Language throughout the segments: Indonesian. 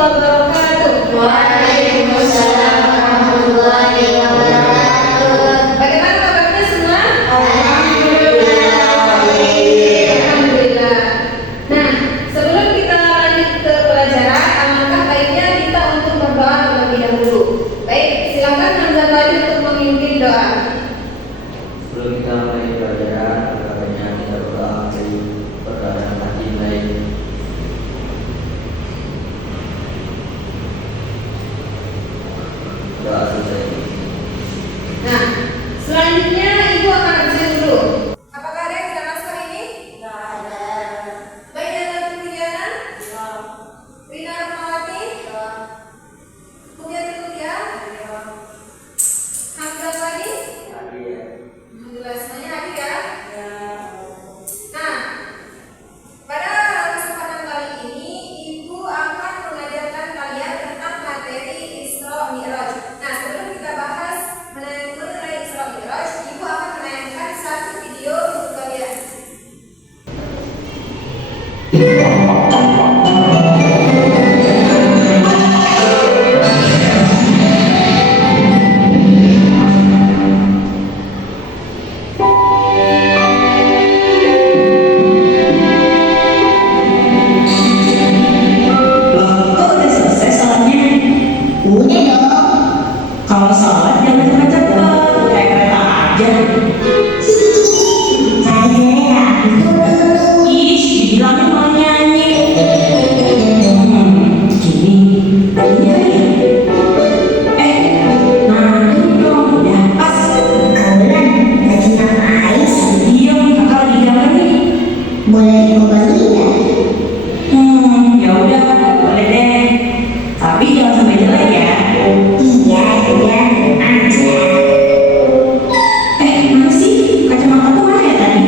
wabarakatuh. Waalaikumsalam warahmatullahi wabarakatuh. Bagaimana kabarnya semua? Alhamdulillah. Alhamdulillah. Nah, sebelum kita lanjut ke pelajaran, alangkah baiknya kita untuk berdoa terlebih dahulu. Baik, silakan Hamzah Fadil untuk memimpin doa. Sebelum kita mulai pelajaran, baiknya kita berdoa dari perkataan hati baik. Doa selesai. Nah, selanjutnya Ibu akan absen dulu. Apakah ada yang tidak masuk hari ini? Tidak ada. Baik, dan Pujiana? Rina Rahmawati? Pujiati Puja? Hamzah Fadil? Alhamdulillah, semuanya hadir ya? Nah, pada kesempatan kali ini Ibu akan mengajarkan kalian tentang materi Isra Mi'raj. Nah, sebelum kita bahas mengenai Isra Mi'raj, Ibu akan menayangkan satu video untuk kalian. Loh, kok udah selesai sholatnya? Udah dong. Kalau sholat jangan cepet-cepet, kayak kereta aja. Saya dulu. Ih, dibilangin mau nyanyi. Gini, iya ya. Nah ini dong, udah pas. Kaulan lagi ngapain? Diam, kakak lagi gambar nih. Boleh kembali nggak? Ya udah, boleh deh. Tapi jangan sampai jelek ya. Iya, aja. Mana sih? Kacamata tuh mana ya tadi?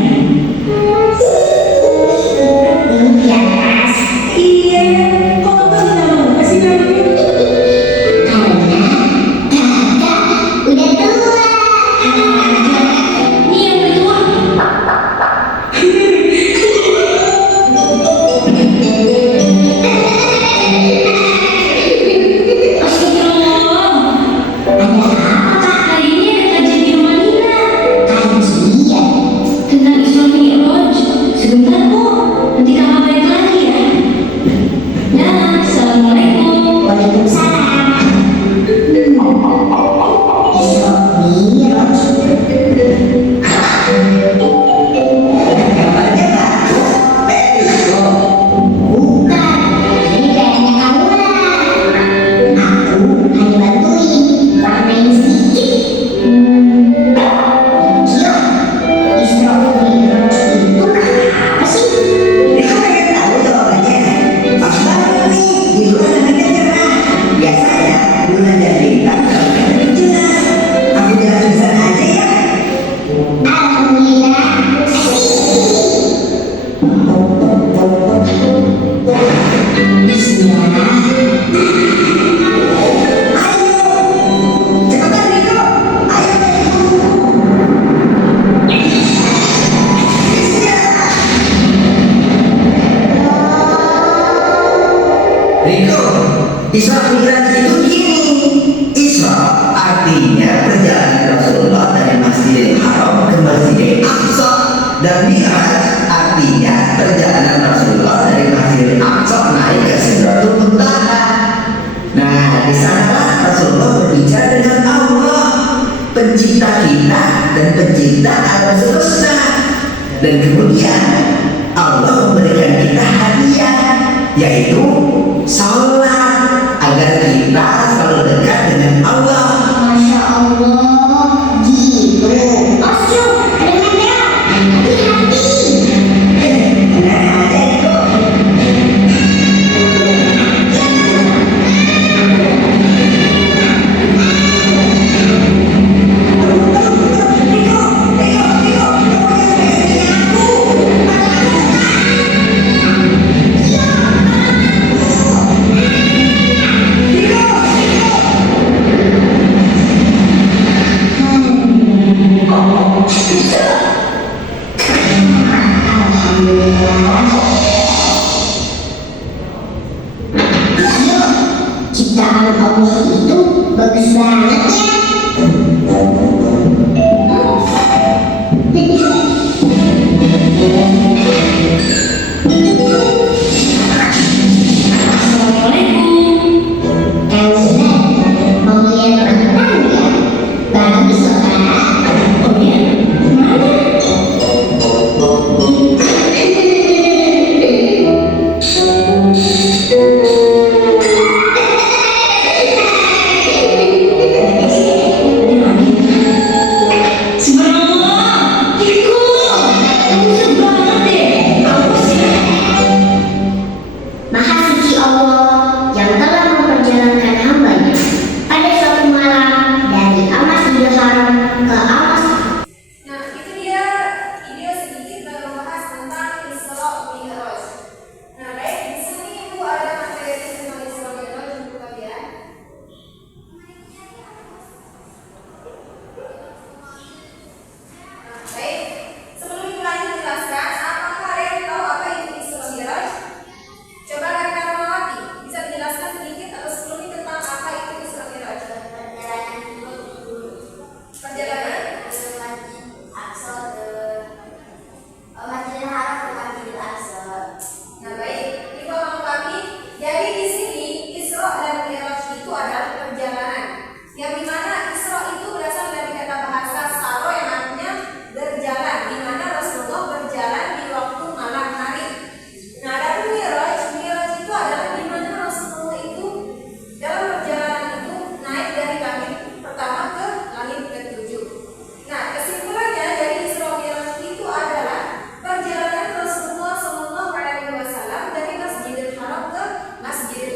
Ini di atas. Iya, kok kakak tidak mau kasih namanya? Karena kakak udah tua. Nih yang udah tua. Astagfirullah. Ada apa? Hari ini ada kajian di rumah Nina Kajian. tentang Isra Mi'raj. Sebentar kok, nanti kakak balik lagi ya. Nah, assalamualaikum. Waalaikumsalam. Isra Mi'raj. Gambarnya bagus, Perisko. Bukan, ini kayaknya kamu lah. Aku hanya bantuin, warnain sedikit. Gio, Isra Mi'raj itu apa sih? Dia pengen tahu jawabannya. Pas banget nih, di luar nantinya cerah. Biasanya bulan dan bintang kalau lebih jelas. Aku jelasin sana aja ya. Alhamdulillah, Bismillah. Cepetan Riko, ayo Riko, Isra Mi'raj itu gini. Isra artinya perjalanan Rasulullah dari Masjidil Haram ke Masjidil Aqsa, dan Mi'raj artinya perjalanan Rasulullah dari Masjidil Aqsa naik ke Sidratul Muntaha. Nah, di sanalah Rasulullah berbicara dengan Allah, pencipta kita dan pencipta alam semesta. Dan kemudian Allah memberikan kita hadiah, yaitu sholat, agar kita selalu dekat dengan Allah. Masya Allah, gitu. Osjo, ada kamera. Hati-hati. Tenang aja Riko. Riko, penciptaan Allah itu bagus banget ya. Assalamualaikum. Mau lihat orang ya? Bagus loh Kak. Oh ya, mana? Subhanallah, diriku busuk banget deh. Hapus ya. Maha suci Allah yang telah memperjalankan hambanya pada suatu malam dari Al-Masjidil Haram ke Al-Masjid. Nah, itu dia video sedikit membahas tentang Isra Mi'raj. Nah, baik, di sini Ibu ada materi tentang Isra Mi'raj untuk kalian. Nah, baik, sebelum Ibu lanjut jelaskan, apakah ada yang tahu apa itu Isra Mi'raj? Coba rekan Rahmawati bisa dijelaskan sedikit atau sebelumnya tentang apa itu Isra Mi'raj? Perjalanan Nah baik, itu orang kami. Jadi di sini Isra dan Mi'raj itu adalah perjalanan. Yang dimana Isra itu berasal dari kata bahasa saro yang artinya berjalan, di mana Rasulullah berjalan di waktu malam hari. Nah adapun Mi'raj itu adalah di mana Rasulullah itu dalam perjalanan itu naik dari langit pertama ke langit ketujuh. Nah kesimpulannya dari Isra Mi'raj itu adalah perjalanan Rasulullah SAW dari Masjidil Haram ke Masjidil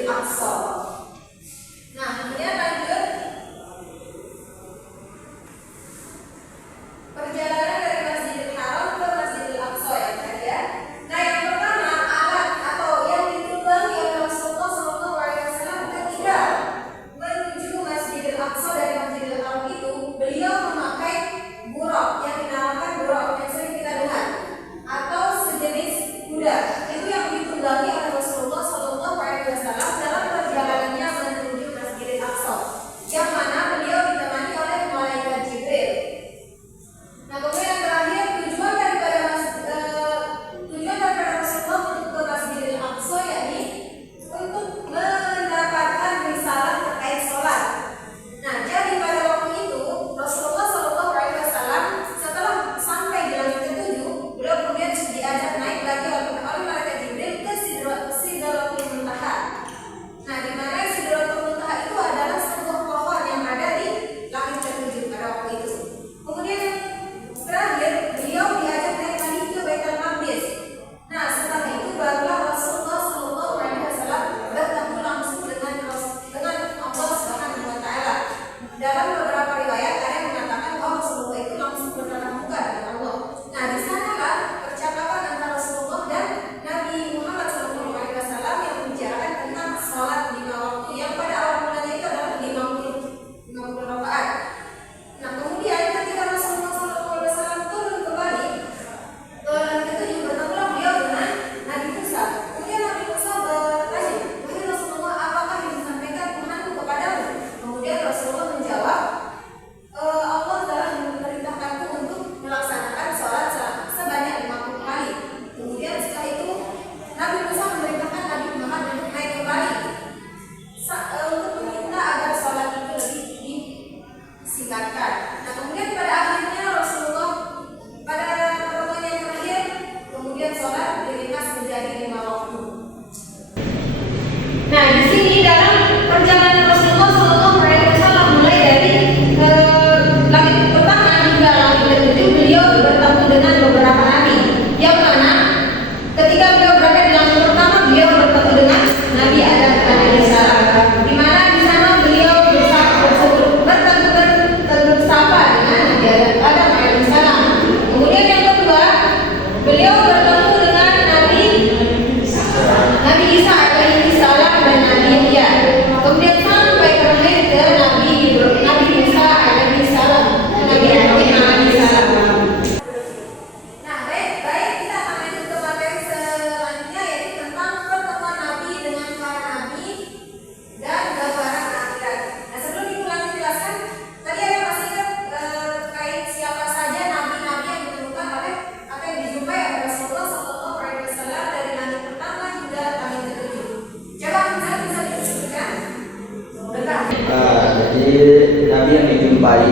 dijumpai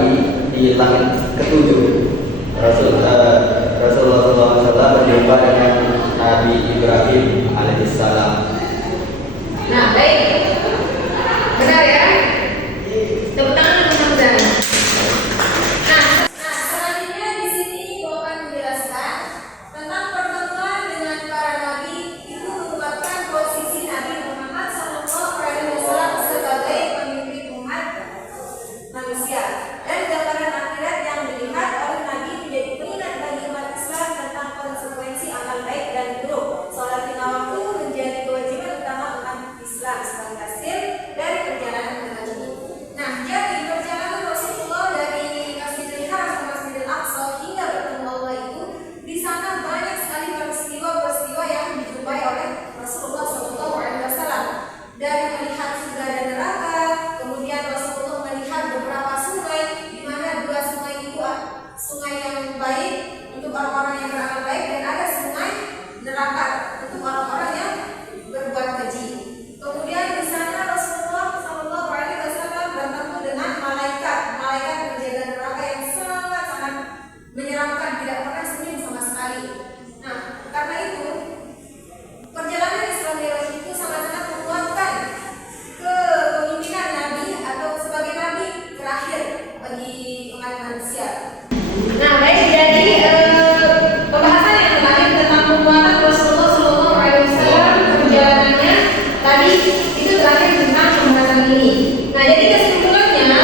di langit ketujuh. Rasulullah SAW berjumpa dengan Nabi Ibrahim alaihissalam. Nah, baik. Benar ya? Tepuk tangan untuk Hamzah. Nah, selanjutnya di sini Bapak akan menjelaskan tentang pertemuan dengan para nabi itu merupakan posisi Nabi Muhammad SAW sebagai pemimpin umat manusia dan gambaran akhirat yang dilihat oleh Nabi menjadi pengingat bagi umat Islam tentang konsekuensi amal baik dan buruk. Sholat lima waktu menjadi kewajiban utama umat Islam sebagai hasil dari perjalanan ke haji. Nah, jadi perjalanan Rasulullah dari Masjidil Haram ke Masjidil Aqsa hingga bertemu Allah itu di sana banyak sekali peristiwa-peristiwa yang dijumpai oleh Rasulullah SAW. Dari melihat surga dan neraka, kemudian Rasulullah melihat beberapa sungai, di mana dua sungai itu sungai yang baik untuk orang-orang yang beramal baik dan ada sungai neraka untuk orang-orang yang berbuat keji. Kemudian di sana Rasulullah SAW bertemu dengan malaikat penjaga neraka yang sangat-sangat menyeramkan, tidak pernah senyum sama sekali. Nah, karena itu perjalanan Isra Mi'raj itu sangat-sangat menguatkan kepemimpinan Nabi atau sebagai Nabi terakhir bagi umat manusia. Nah, baik, jadi pembahasan yang terakhir tentang penguatan Rasulullah SAW perjalanannya tadi itu terakhir tentang pembahasan ini. Nah, jadi kesimpulannya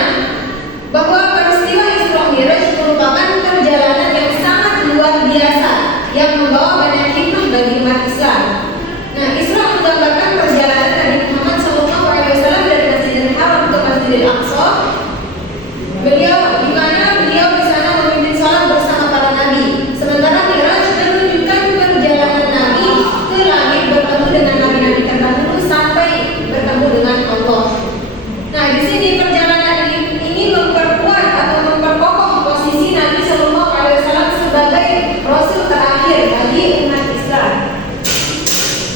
bahwa peristiwa Isra Mi'raj merupakan perjalanan yang sangat luar biasa yang membawa banyak hikmah bagi umat Islam. Nah, Isra menggambarkan perjalanan Nabi Muhammad SAW dari Masjidil Haram ke Masjidil Aqsa. Di mana beliau di sana memimpin sholat bersama para nabi. Sementara Mi'raj menunjukkan perjalanan Nabi ke langit bertemu dengan nabi-nabi terdahulu sampai bertemu dengan Allah. Nah, di sini perjalanan ini memperkuat atau memperkokoh posisi Nabi SAW sebagai Rasul terakhir bagi umat Islam.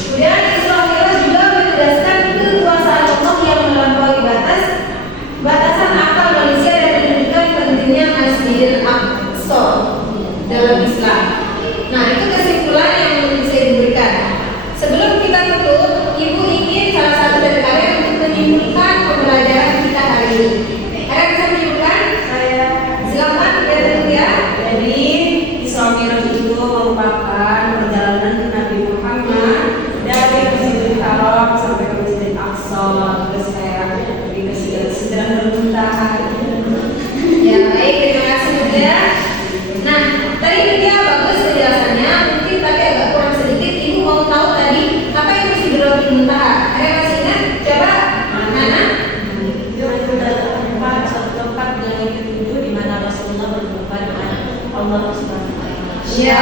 Kemudian Isra Mi'raj juga menegaskan kekuasaan Allah yang melampaui batasan akal manusia dan menunjukkan pentingnya Masjidil Aqsa dalam Islam. Nah, itu kesimpulan yang bisa diberikan. Sebelum kita tutup, Ibu ingin salah satu dari kalian untuk menyimpulkan pembelajaran kita hari ini. Kalian bisa menyimpulkan? Silakan ya. Jadi Isra Mi'raj itu merupakan perjalanan Nabi Muhammad dari Masjidil Haram sampai ke Masjidil Aqsa, terus kayak pergi ke Sidratul Muntaha. Ya, baik, terima kasih Bunda. Nah, tadi Bunda bagus penjelasannya. Mungkin tapi agak kurang sedikit. Ibu mau tahu tadi apa yang Sidratul Muntaha? Ada yang masih ingat? Coba, Nana. Itu adalah tempat yang ketujuh di mana Rasulullah berjumpa dengan Allah Subhanahu wa Ta'ala. Ya,